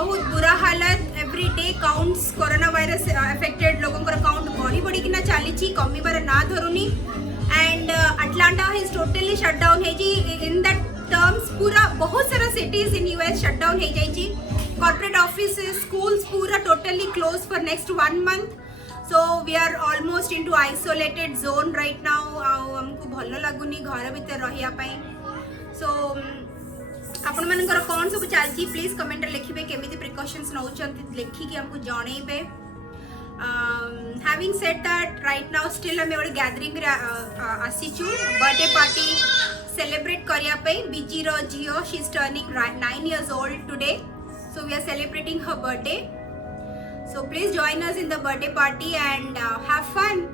बहुत बुरा हालत every day counts corona virus affected लोगों काउंट बढ़ी बढ़ी किना चली कमिबार ना धरुनी and Atlanta is totally shut down है जी इन दैट टर्म्स पूरा बहुत सारा cities in US shut down है जाई कॉर्पोरेट ऑफिस स्कूल्स पूरा totally close for next 1 month so we are almost into isolated zone right now हमको भल लगुनी घर भीतर रहिया पई सो आपण मानकर कौन सब चलती प्लीज कमेंट लिखिबे केमिति प्रिकॉशंस नउचंती लिखिकी हमको जणैबे having said that right now still हम एवढे गैदरिंग रे आसीचु बर्थडे पार्टी सेलिब्रेट करिया पे बीजी रो जियो she is turning 9 years old today so we are celebrating her birthday so please join us in the birthday party and have fun.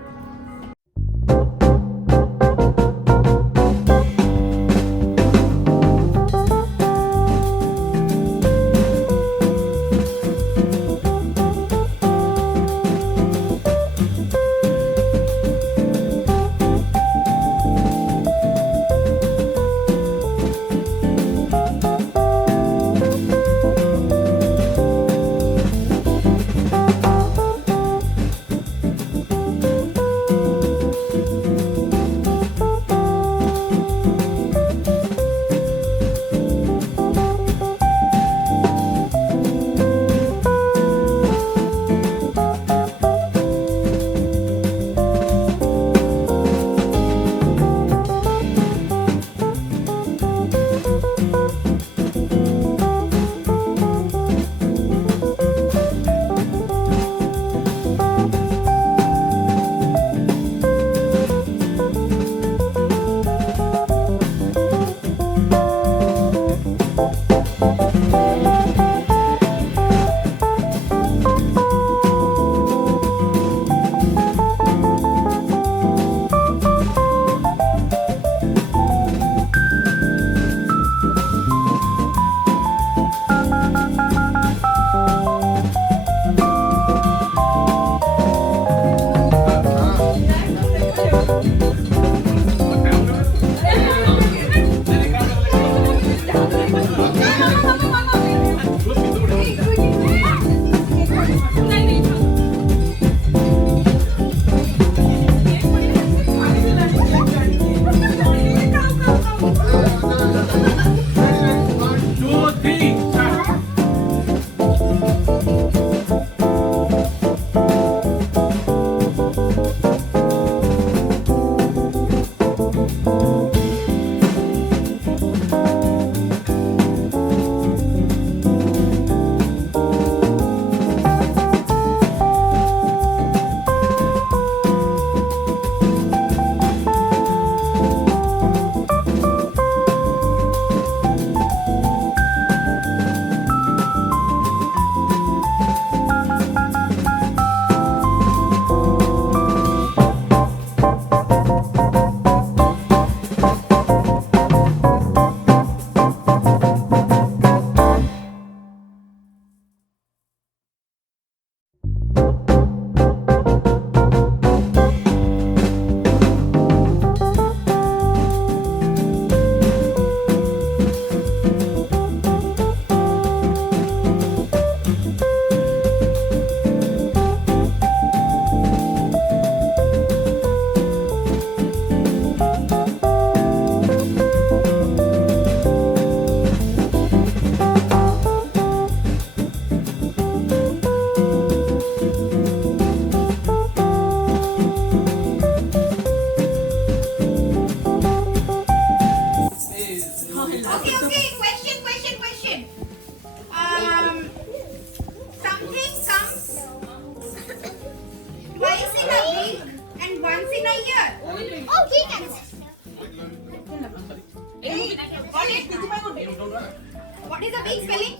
What is the weak spelling?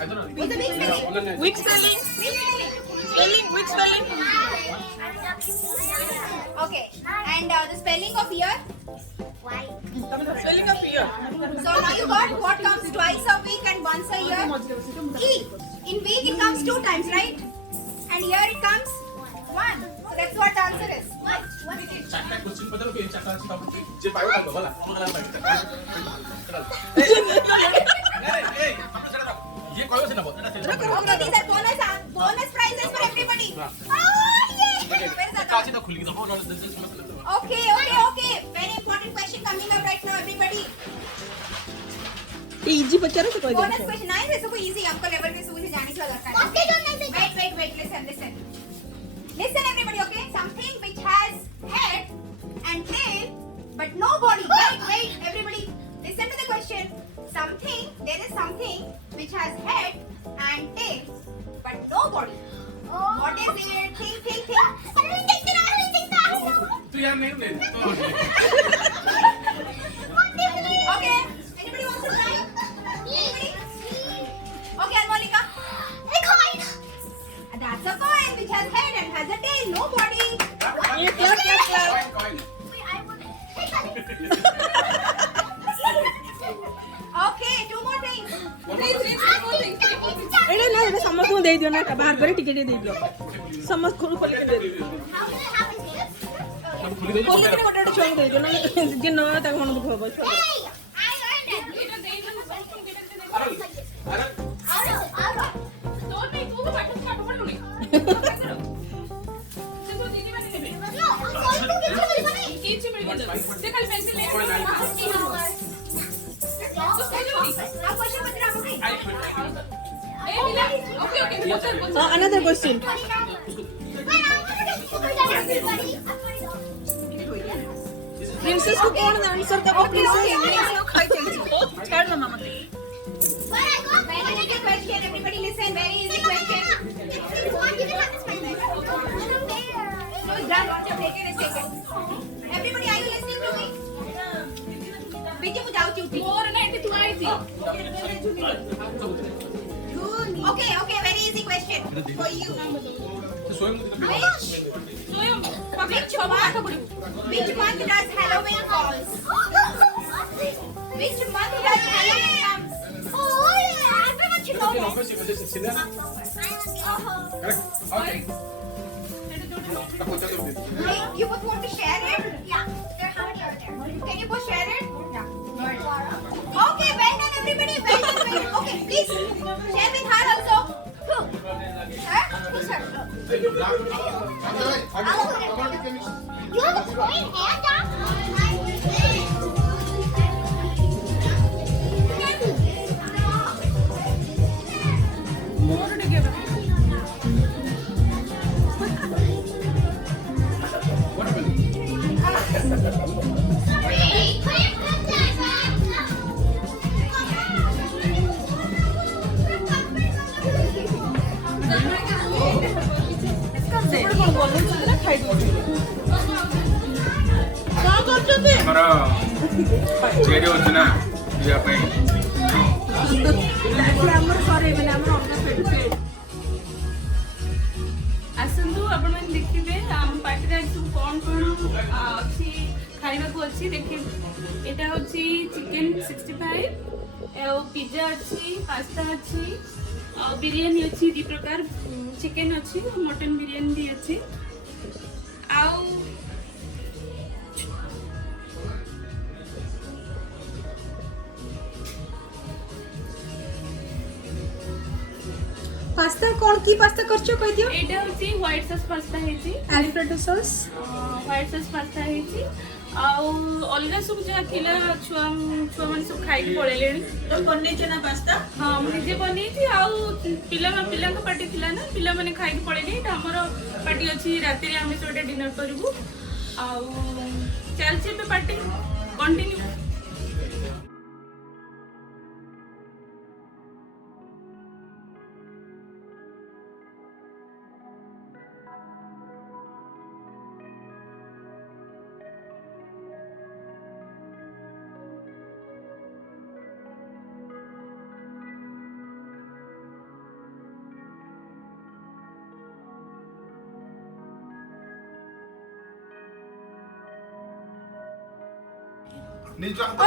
I don't know. What's the weak spelling? Weak spelling. Spelling. Weak spelling. Okay. And the spelling of year? Spelling of year. So now you got what comes twice a week and once a year? E. In week it comes 2 times, right? And here it comes 1. So that's what the answer is. What? Okay, these are bonus prizes for everybody. Oh, yay! Where's the other one? Okay. Very important question coming up right now, everybody. Easy बच्चा ना तो कोई Bonus question. Nice है, super easy. हमको level में शुरू से जाने की जरूरत है. Wait. Listen, everybody. Okay, something which has head and tail but no body. Wait, everybody. Listen to the question. There is something which has head and tail but no body. What is it? Think. Okay. Anybody wants to try? Anybody? Okay, Anmalika. A coin. That's a coin which has head and has a tail, no body. Okay, two more things. Three more things. एडे ना एडे समस्त को दे दियो ना बाहर करे ticket दे दियो समस्त खोल खोल के दे दियो खोल के गोटे गोटे छोड़ दे दियो ना जे न ता मन दुख होबो another question princess को कौन आंसर दबो princess खाई चलती छोड़ ना मामा Very easy question. Everybody listen. Very easy question. So done. Take it a second. Everybody, are you listening to me? Bijju को जाओ चुप्पी. 492 आई थी. Okay. Very easy question for you. Which month does Halloween falls? Which month does Halloween comes? Oh yeah, everyone should know that. Hey, you both want to share it? Yeah. How many are there? Can you both share it? Yeah. Okay, well done, everybody. Well done. Okay, please share with her also. Sir? Who's her? You have a coin hand down? More together. ଆମର cherry ଅଛି ନା ଯିବା ପାଇଁ ଆମର ସରେ ମାନେ ଆମର ଆସନ୍ତୁ ଆପଣମାନେ ଦେଖିବେ ଆମ ପାର୍ଟିରେ ଆଜି ସବୁ କ'ଣ ଅଛି ଖାଇବାକୁ ଅଛି ଦେଖିବେ ଏଇଟା ହେଉଛି ଚିକେନ୍ 65 ଆଉ ପିଜ୍ଜା ଅଛି ପାସ୍ତା ଅଛି ଆଉ ବିରିୟାନୀ ଅଛି ଦୁଇ ପ୍ରକାର ଚିକେନ୍ ଅଛି ମଟନ୍ ବିରିୟାନୀ ବି ଅଛି ଆଉ पास्ता कौन की पास्ता करछो कहि दियो ଏଇଟା ହେଉଛି ହ୍ୱାଇଟ୍ ସସ୍ ପାସ୍ତା ହେଇଛି Alfredo sauce white sauce pasta ହେଇଛି ଆଉ ଅଲଗା ସବୁ ଯାହା ଥିଲା ଛୁଆମାନେ ସବୁ ଖାଇକି ପଳେଇଲେଣି ତ ବନେଇଛ ନା ପାସ୍ତା ହଁ ମୁଁ ନିଜେ ବନେଇଛି ଆଉ ପିଲାଙ୍କ ପାର୍ଟି ଥିଲା ନା ପିଲାମାନେ ଖାଇକି ପଳେଇଲେ ଏଇଟା ଆମର ପାର୍ଟି ଅଛି ରାତିରେ ଆମେ ସେଇଟା ଡିନର କରିବୁ ଆଉ ଚାଲିଛି ଏବେ ପାର୍ଟି କଣ୍ଟିନ୍ୟୁ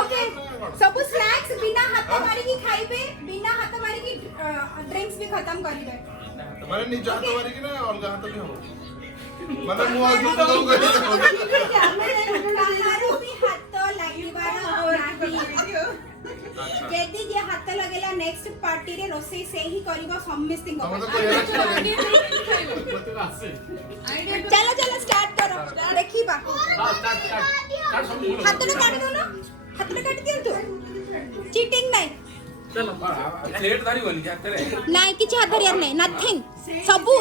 Okay. सब स्नैक्स बिना हाथ मारी की खाइबे बिना हाथ मारी की ड्रिंक्स भी खत्म करी दे ମାନେ ନିଜ ହାତ ମାରିକି ନା ଅଲଗା ହାତ ବି ହବ ମାନେ ମୁଁ ଆଉ ଯୋଉ କରୁ କରି ଆମେ କାହାର ବି ହାତ ଲାଗିବାର ନାହିଁ जदी जे हाथ लगेला नेक्स्ट पार्टी रे रोसे से ही करबो समस्तिंग को ତମେ ତ କହିବା चलो चलो स्टार्ट करो देखिबा हाथ ने काट दो ना हाथ ने काट दियो तू चीटिंग नहीं प्लेट धरी बोली हाତରେ नहीं किछ हाथ धरियार नहीं नथिंग सबु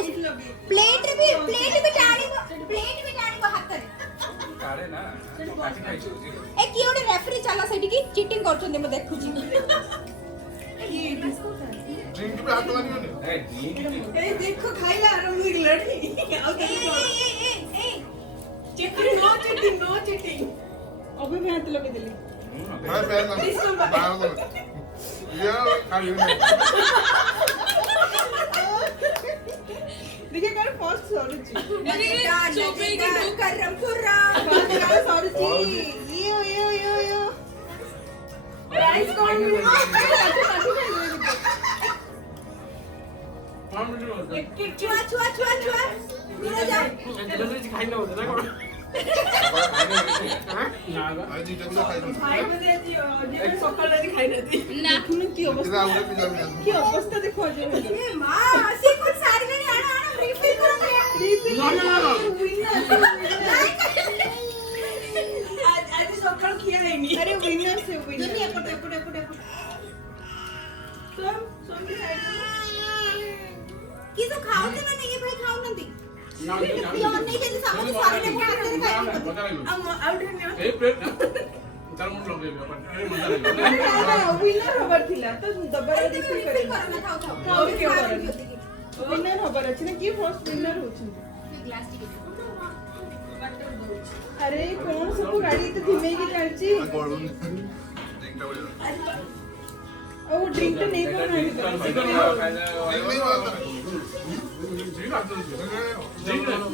प्लेट भी टाणीबो हाथ रे ଆରେ ନା କାଟି ଖାଇଛୁ ए किए ओडे रेफरी चला सेठी की चीटिंग करछन म देखु छी ଡ୍ରିଙ୍କ ବି ହାତ ମାରିବନି ଏ ଢିଙ୍କି ଏ ଦେଖ ଖାଇଲା ଆରମ୍ଭ ହେଇଗଲାଣି ଆଉ ए ए ଚିଟିଂ नो ଚିଟିଂ ଅବେ ମୁଁ ହାତ ଲଗେଇ ଦେଲି ଭାଇ ପ୍ୟାନ୍ ନା ବାହାର କର ଇଏ ଖାଲି देखिए कर फर्स्ट सरुची करम पुरा फर्स्ट सरुची यो राइस कौन छुआ मेरा जा ଆଜି ଟେବୁଲ ଖାଇବ खाई में दे जी जे सकाळ राती खाई नथी ना की ଏଇଟା अवस्था ଆଉ ଗୋଟେ ପିଜା ମିଳିବ की अवस्था देखो जे ए मां से कुछ सारी नहीं आना रिफिल करो आज सकाळ किया है नहीं अरे विनर से विनर दुनिया पटे सोम की साइड की तो खाओ ना नहीं ये भाई खाओ नंदी ये और नहीं जल्दी सामने सारे ने खाते खाई हम आउट है ଏ ପ୍ଲେଟ ନା ତାର ମୁଣ୍ଡ ଲଗେଇବି ମଜା ଲାଗିବ विनर हबर थिला तो दबरा देखि करे करना था ओके विनर हबर अछि ना की फर्स्ट विनर होछि ग्लास टिके अरे कौन सब गाड़ी तो धीमे की चलची ଗଳୁନି ଡ୍ରିଙ୍କଟା ବଢିଆ ओ ड्रिंक तो नहीं करना है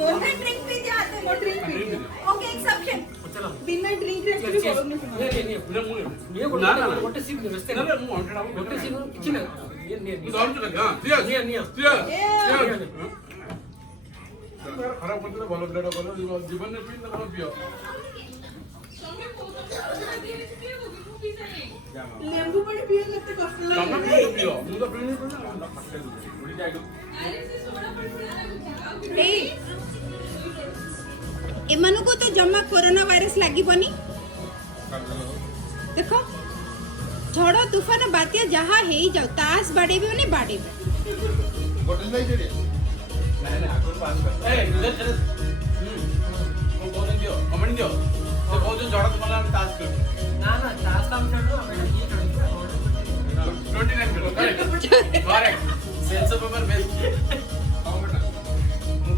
मोर ड्रिंक पी दे आते वो ड्रिंक ओके एक्सेप्शन बिना ड्रिंक रे एक्चुअली प्रॉब्लम नहीं ଖରାପ କରିଦେଲେ ଭଲ ପିଲାଟା ଭଲ ଜୀବନରେ ପିଇ ଭଲ ପିଅ नींबू पानी पिए लगते कष्ट ତମେ लगे ପିଅ ମୁଁ ତ ପିଇନି ए एମାନଙ୍କୁ तो जमा कोरोना वायरस लागिबनी देखो झड़ तूफान बात्या जहाँ हे जाओ तास बाड़ेबे माने बाड़ेबे ଗୋଟେ ନାଇଁ ସେଠି ନାଇଁ ନାଇଁ ଆଗରୁ ପାସ୍ କର ଏ ମୁଁ କହୁନି ଦିଅ କମେଣ୍ଟ ଦିଅ ସେ କହୁଛନ୍ତି ଜଡ ତୁମର ଆମେ ତାସ୍ ଖେଳୁ ନା ନା ତାସ୍ କାମ ଛାଡୁ ଆମେ ଇଏ ଖେଳୁ 29 ଖେଳୁ correct sense of paper best ଆଉ ବେଟା ମୁଁ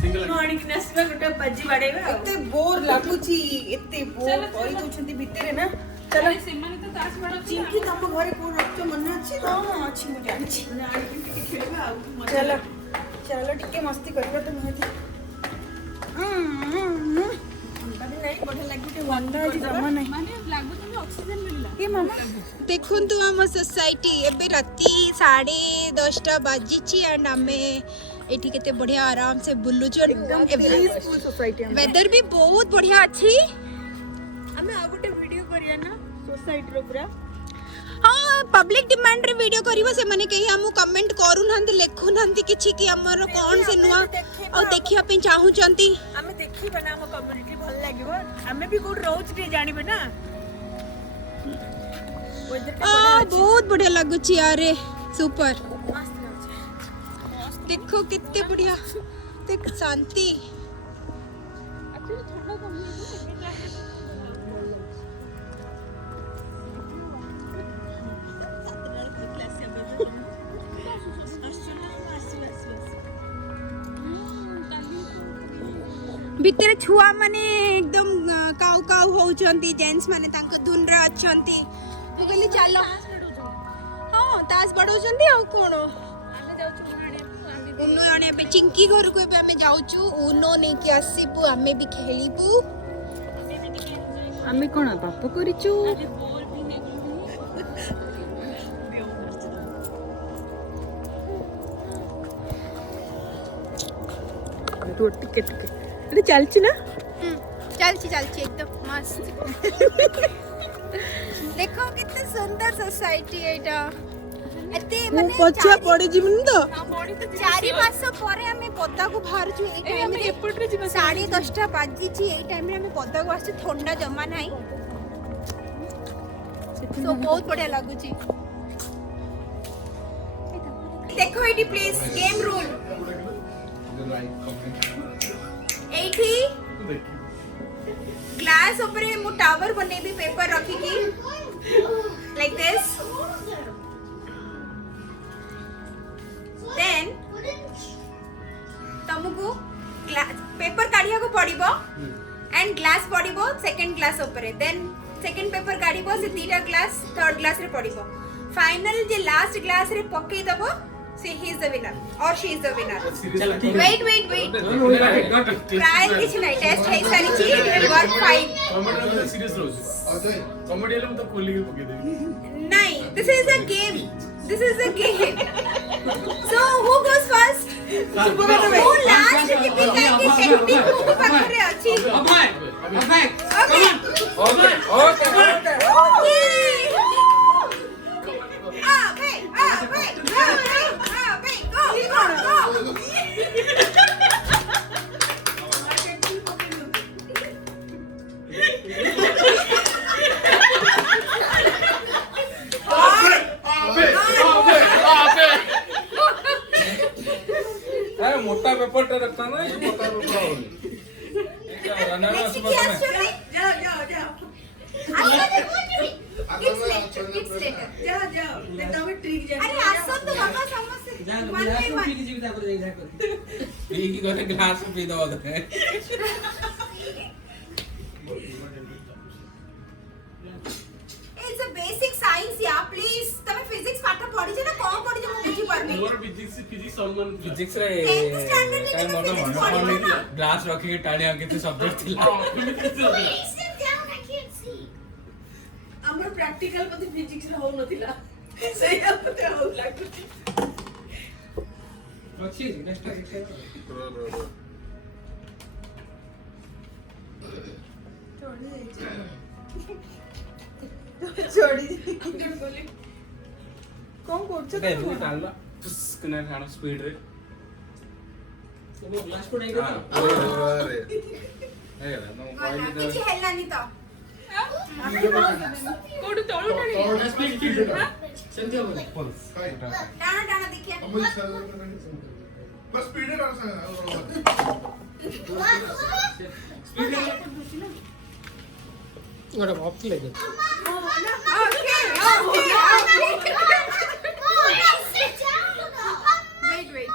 सिंगल पानी की नसबा गोटे बज्जी बाड़ेबे एते बोर लागुची एते बोर करि दोछंती भितरे ना चलो ସେମାନେ ତ ତାସ ବାଡ चिंकी तम घरे को रखछ मन अछि हां अछि मु जानि छी चलो चलो टिके मस्ती करबा तो निहती अभी नहीं बढ़िया लागुटे वंदा जी जमा नहीं ମାନେ ଲାଗୁతుంది ଅକ୍ସିଜେନ ମିଳିଲା ए मामा देखु आम सोसाइटी एबे राति 10:30 बाजिची एंड आमे एठी केते बढ़िया आराम से बुलुचो पीसफुल सोसाइटी वेदर भी बहुत बढ़िया अछि हमें आ गोटे वीडियो करिया ना सोसाइटी रो पूरा हाँ पब्लिक डिमांड रे वीडियो करिवो से माने केही हमु कमेंट करू नहंती लेखु नहंती किछि कि हमर कोन से नुआ और देखिया पे चाहू चंती हमें देखि बना हम कम्युनिटी भल लागिवो हमें भी कोड रोज के जानिबे ना बहुत बढ़िया लागुची यारे सुपर देखो कितने बढ़िया देख शांति भितर छुआ माने एकदम काउ काउ होउचंती जेंट्स माने तांको धुन रे अछंती मु कहली चलो हां तास बडौचंती आ कोन उनो आने पे चिंकी घर को पे हमें जाउचू उनो ने कि आसीबू हमें भी खेलीबू हमें कोन पाप करिचू तो टिके टिके अरे चलची ना चलची चलची एकदम मस्त देखो कितने सुंदर सोसाइटी एटा एते ମୁଁ माने ପଛୁଆ ପଡ଼ିଯିବିନି ତ 4 ମାସ ପରେ ଆମେ ପଦାକୁ ବାହାରୁଛୁ ଏଇ ଟାଇମ୍ ରେ ଏପଟରେ ଯିବା 10:30 ବାଜିଛି ଏଇ ଟାଇମ୍ ରେ ଆମେ ପଦାକୁ ଆସୁଛୁ ଥଣ୍ଡା ଜମା ନାହିଁ ସो ବହୁତ ବଢିଆ ଲାଗୁଛି ଦେଖ ଏଇଠି ପ୍ଲିଜ ଗେମ୍ ରୁଲ ଏଇଠି ग्लास ऊपर मु टावर बनेबी पेपर रखिकी लाइक दिस देन तुमको पेपर काढ़िया को पड़िबो एंड ग्लास पड़िबो सेकंड ग्लास ऊपर देन सेकंड पेपर काढ़िबो से तीटा ग्लास थर्ड ग्लास रे पड़िबो फाइनल जे लास्ट ग्लास रे पकई दबो से he is the winner or she is the winner चलो ठीक वेट वेट वेट ट्रायल किछ नहीं टेस्ट है सारी चीज it will work fine comedy serious रहो कॉमेडी वाले मतलब खोल के पके दे नहीं this is a game so who goes first who last की पिक के टेक्निक को पकड़े अछि ओके मोटा पेपर टा रखता ना ये मोटा पेपर ग्लास पी दवा दे इट्स अ बेसिक साइंस या प्लीज तमे फिजिक्स पाठ पढि छ ना कोन पढि छ मु बुझी परनी मोर फिजिक्स सलमान फिजिक्स रे Tenth standard रे टाइम केते मोर physics पढ़ी ना? ग्लास रखी के टाणी के सब्जेक्ट थिला ଆମର ପ୍ରାକ୍ଟିକାଲ ବୋଧେ ଫିଜିକ୍ସ ରେ ହଉନଥିଲା ସେଇଆ ବୋଧେ ହଉ ଲାଗୁଛି ରଖି ନେକ୍ସଟ ଚଢି କଣ କରୁଛ ଏମିତି ଟାଣିଲା କିନା ଖାଣ ସ୍ପିଡ୍ ରେ ग्लास को नहीं देता ହେଇଗଲା ମୁଁ गला କହିଲି किछि हेलानी तो कोडु तळु टाणी स्पीड की सेंती हो टाणा टाणा देखिए बस स्पीड डाल सकते गोटे भाव की लगे ओके वेट वेट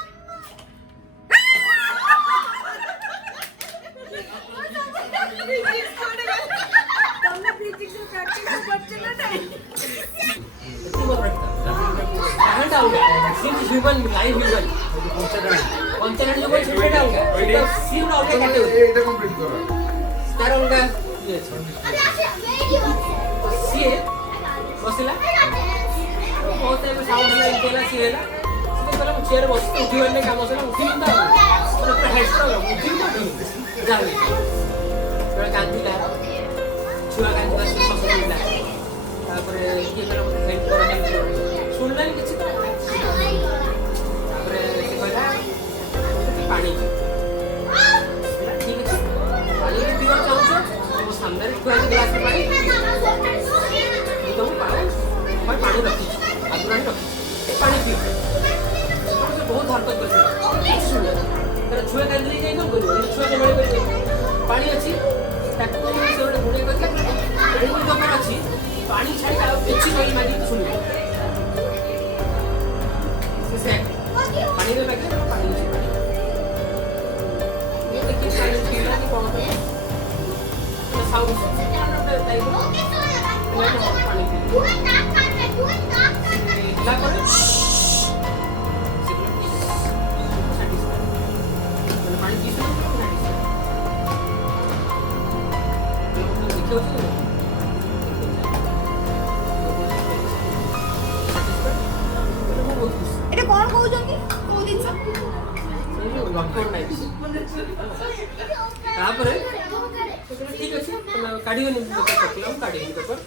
तुमने फिजिक्स में प्रैक्टिस करते ना टाइम कहाँ डालूंगा सिर्फ ह्यूमन लाइव ह्यूमन पंचनाट जो बोल छिपे डालूंगा तो सिर्फ डालूंगा कैटेगरी এটা কমপ্লিট করো तार उनका ये सीए बसिला बहुत टाइम साउंड ला इनकेला सीए ला सीए पहले मुझे चेयर बस उठी वाले काम से उठी नहीं था मतलब पूरा हेड स्ट्रोक उठी नहीं जाने पूरा कांदी ला छुआ कांदी बस सब ला तापरे की करा हेल्प करा सुनला किछि तो तापरे से कहला पानी ठीक है पानी पियो चाहूछ तो सामने थोड़ा ग्लास में पानी तो मैं पानी रखी आगुरा ही रखी पानी पी बहुत हरकत करते तेरा छुआ कर लिए जाए कौन करियो छुआ के बड़े कर पानी अच्छी ताको से बड़े गुणे कर पानी को दरकार अच्छी पानी छाई आ पिछि कोई मारी सुन से पानी में लगे पानी ये देखिए पानी पीला नहीं कौन है तो साउंड टाइप पानी ला करे पानी की सुन देखियो एटा कोन कहउजंती को दिन सब तापर ठीक अच्छे काढ़ी पेपर काढ़ी पेपर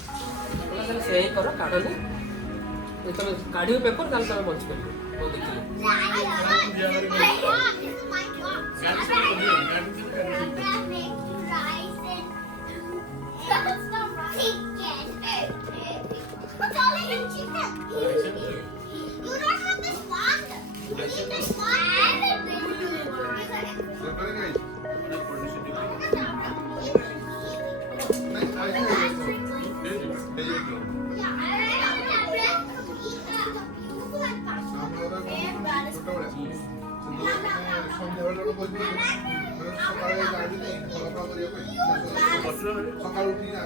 ତାହେଲେ ସେ ହିଁ କର କାଢ଼ନି ଯେତେବେଳେ କାଢ଼ିବ ପେପର ତାହେଲେ ତମେ ବଞ୍ଚି ପାରିବ ମୁଁ ଦେଖିଲି সকাল উঠি না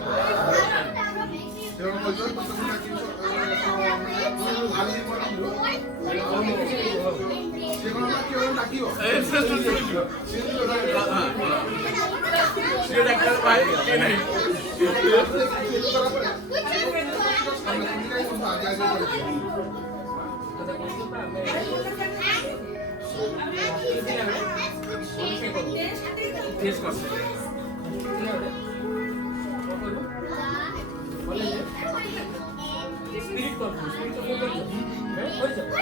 টেস্ট করছে স্পিরিট করবো স্পিরিট করবো হ্যাঁ হয়ে যাবে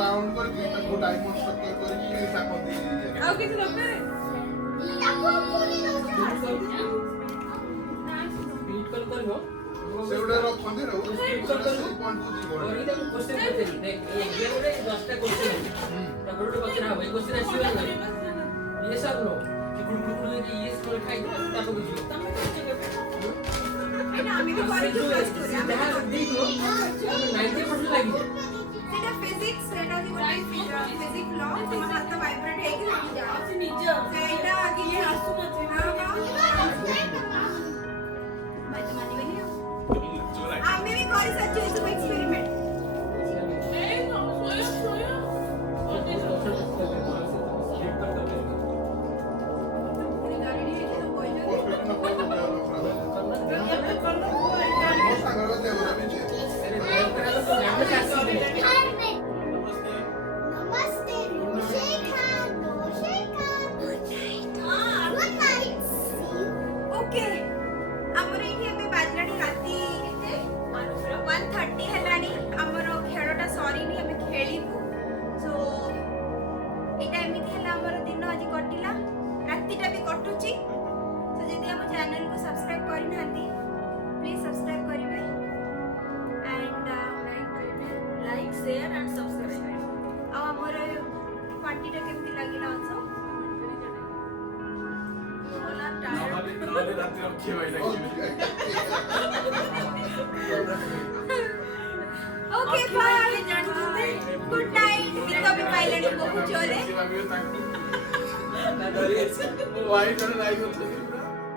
ରାଉଣ୍ଡ କରିକି ତାକୁ ଡାଇମଣ୍ଡ ଷ୍ଟ୍ରକ୍ଚର କରିକି ଶାଗ ଦେଇଦେଇଯାଏ ଆଉ କିଛି ଦରକାର ସ୍ପିରିଟ୍ କଲ୍ କରିବ ସେଗୁଡ଼ା ରଖନ୍ତି ନା ସ୍ପିରିଟ୍ କଲ୍ କରିବ କରିକି ତାକୁ କ୍ୱେଶ୍ଚନ୍ ପଚାରିବି ଦେଖ ଏଇ ଏକ୍ସାମ୍ରେ 10ଟା କ୍ୱେଶ୍ଚନ୍ ଅଛି ତା ଗୋଟେ କ୍ୱେଶ୍ଚନ୍ ହବ ଏଇ କ୍ୱେଶ୍ଚନ୍ ଆସିବ ନା ଇଏସ୍ ଅର୍ नो କି କୁଡକୁଡ ହେଇକି ଇଏସ୍ କରି ଖାଇବ ତାକୁ ବୁଝିବ ତମେ କିଛି କେବେ আমি তো পড়ি ফার্স্ট করে ଯାହା ଦେଇଥିବ 90% ଲାଗିଯାଏ সেটা ফিজিক্স সেটা কি বলে ফিজিক্স ল তোমার হাতটা ভাইব্রেট ହେଇକି লাগি যাও ସେ ନିଜ ସେଇଟା ଆଗେ ଆସୁନଥିବ ଆମେ ବି କରି ସାରିଛୁ ଏସବୁ ଏକ୍ସପେରିମେଣ୍ଟ ओके हमर एठी अबे बाजलाडी राती केते 1:30 हेलाडी हमर खेळटा सरीनी हमें खेलिबु सो एटा एमिति हला हमर दिन आज कटिला रातीटा भी कटुची सो जदी हम चैनल को सब्सक्राइब करि नांती प्लीज सब्सक्राइब करिवे and like share and subscribe आ हमर पार्टीटा केमति लागिला अछो बोला टायर नहले राति रखिए भाई लगी ओके बाय गुड नाइट निका भी पाइलट को जोरे वाई जन लाइव